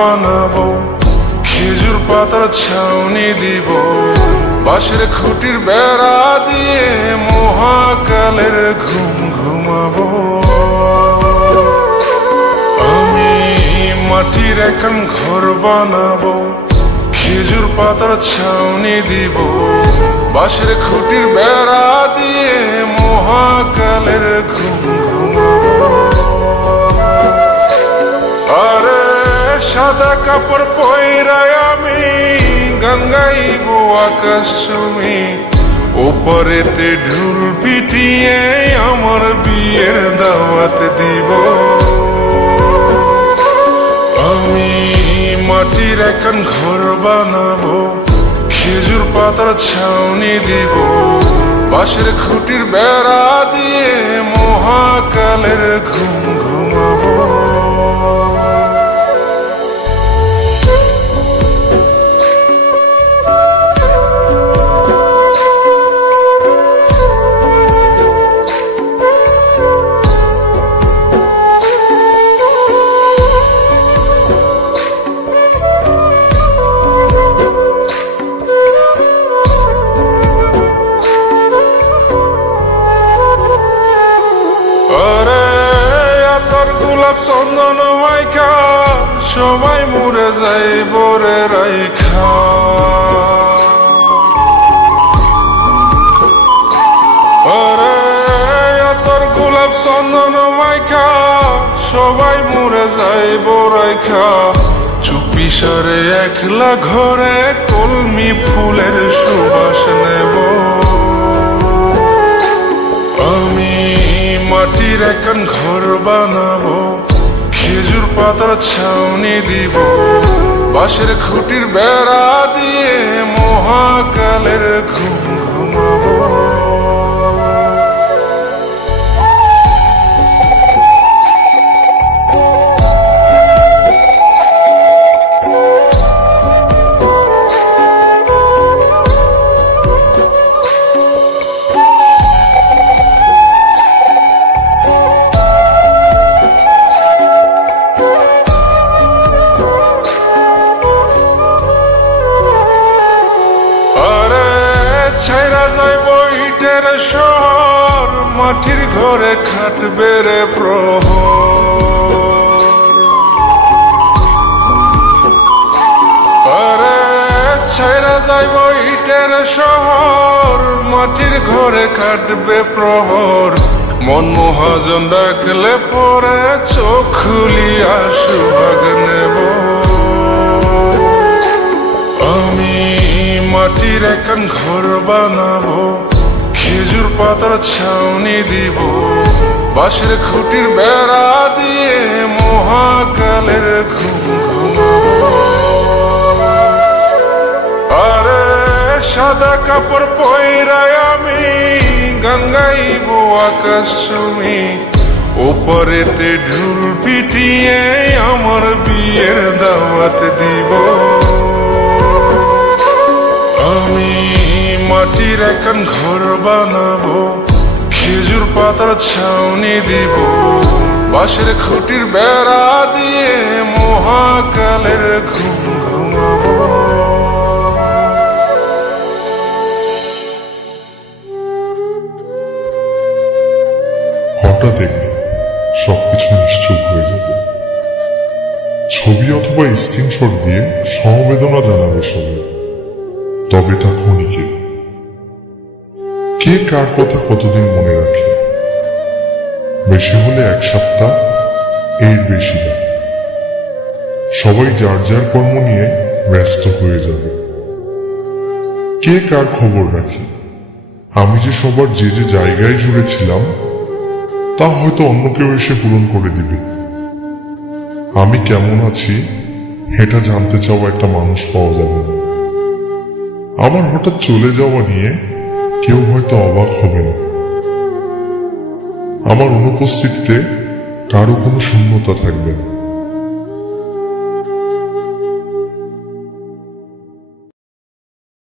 বানাবো, খেজুর পাতার ছাউনি দিব, বাঁশের খুঁটির বেড়া দিয়ে মহাকালের ঘুম ঘুমাবো। আমি মাটির এখন ঘর বানাবো, খেজুর পাতার ছাউনি দিব, বাঁশের খুঁটির বেড়া দিয়ে মহাকালের ঘুম ঘুমাবো। আরে সাদা কাপড় পয়রায় আমি গান গাইব আকাশ চুমি, ওপরেতে ঢুল পিটিয়ে আমার বিয়ের দাওয়াত দিব। আমি মাটির এখন ঘর বানাবো, খেজুর পাতার ছাউনি দিব, বাঁশের খুঁটির বেড়া দিয়ে মহাকালের ঘুম ঘুমাবো। চন্দন মাইকা সবাই মরে যাই বরে রাইখা, আরে তোর গোলাপ চন্দন মাইকা সবাই মরে যাই বরাইখা, চুপি সারে একলা ঘরে কলমি ফুলের সুবাস নেব। আমি মাটির এখন ঘর বানাবো, খেজুর পাতার ছাউনি দিব, বাঁশের খুঁটির বেড়া দিয়ে মহাকালের ঘুম ঘুমাবো। ছাইরা যাইব ইটের শহর, মাটির ঘরে খাটবে রে প্রহর। আরে ছাইরা যাইব ইটের শহর, মাটির ঘরে খাটবে প্রহর। মন মহাজন ডাকলে পরে চোখ খুলিয়া সুভাগ নেব। আমি মাটির এখন ঘর বানাবো, খেজুর পাতার ছাউনি দিব, বাঁশের খুঁটির বেড়া দিয়ে মহাকালের ঘুম ঘুমাবো। আরে সাদা কাপড় পয়রায় আমি গান গাইব আকাশ চুমি, ওপরেতে ঢুল পিটিয়ে আমার বিয়ের দাওয়াত দিব। আমি মাটির এখন ঘর বানাবো, খেজুর পাতার ছাউনি দিব, বাঁশের খুঁটির বেড়া দিয়ে মহাকালের ঘুম ঘুমাবো। হঠাৎ একদিন সবকিছু নিশ্চুপ হয়ে যাবে, ছবি অথবা স্ক্রিনশট দিয়ে সমবেদনা জানাবে সবাই, তবে তা ক্ষণিকের। কে কার কথা কতদিন মনে রাখে, বেশি হলে এক সপ্তাহ, এর বেশি না। সবাই যার যার কর্ম নিয়ে ব্যস্ত হয়ে যাবে। কে কার খবর রাখে, আমি যে সবার যে যে জায়গায় জুড়ে ছিলাম তা হয়তো অন্য কেউ এসে পূরণ করে দিবে। আমি কেমন আছি এটা জানতে চাওয়া একটা মানুষ পাওয়া যাবে না। আমার হঠাৎ চলে যাওয়া নিয়ে কেউ হয়তো অবাক হবে না। আমার অনুপস্থিতিতে কারো কোনো শূন্যতা থাকবে না।